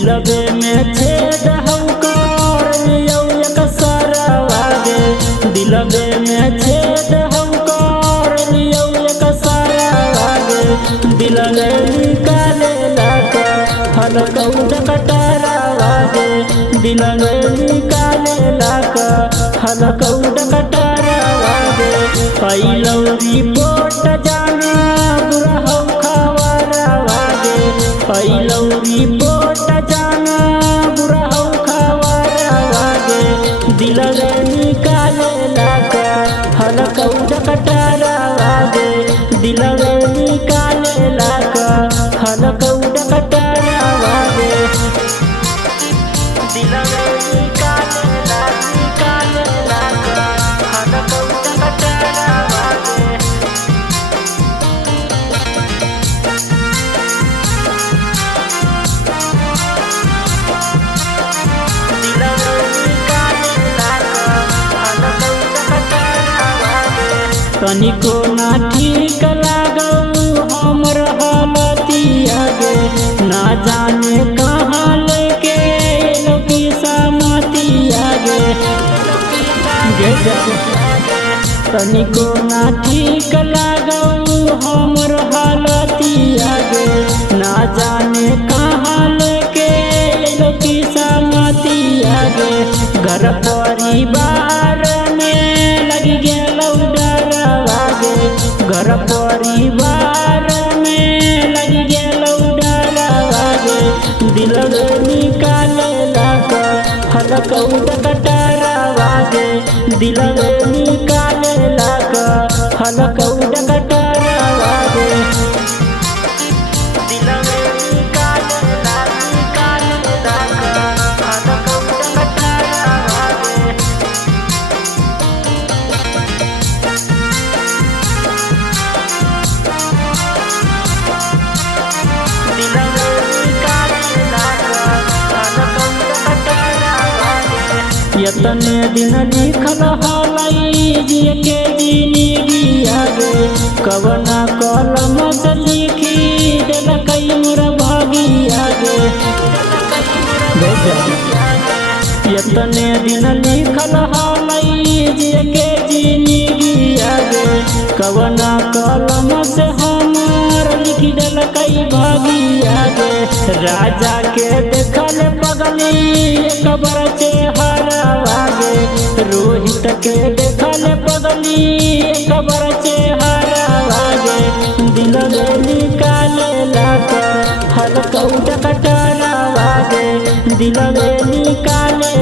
दिलबे में छेद हौकर लियो एक सरवागे दिलबे में छेद हौकर लियो एक सरवागे दिलबे निकाले लाका हलकौड कटरावागे दिलबे निकाले लाका हलकौड कटरावागे पहिलो रिपोर्ट जाना बुरा हौ खबरवागे पहिलो रिपोर्ट जाना बुरा हौ खबरवागे दिलबे निकाले लाका हलकौड कटरावागे दिलबे निकाले लाका हलकौड कटरावागे दिलबे निकाले लाका हलकौड कटरावागे तनिको ना ठीक लागौ हमर हालतिया गे ना जाने कहाँ लेके लोकी समतिया गे तनिको ना ठीक लागौ हमर हालतिया गे ना जाने कहाँ लेके लोकी समतिया गे घर परिवार में लगी गेलौ डरवागे घर परिवार में लगी गेलौ डरवागे दिलबे निकाले लाका हलकौड कटरावागे दिलबे निकाले लाका हलकौड कटरावागे दिलबे निकाले लाका हलकौड कटरावागे यतने दिन लिखल हलै जिए के जिंदगी आगे कवना कलम से लिखी देलकै मोर भागिया गे यतने दिन लिखल हलै जिए के जिंदगी आगे कवना कलम से हमार लिखी देलकै भागिया गे राजा के देखल पगली कबर चेहरावागे रोहित के देखल पगली कबर चेहरावागे दिलबे निकाले लाका हलकौड कटरावागे दिलबे निकाले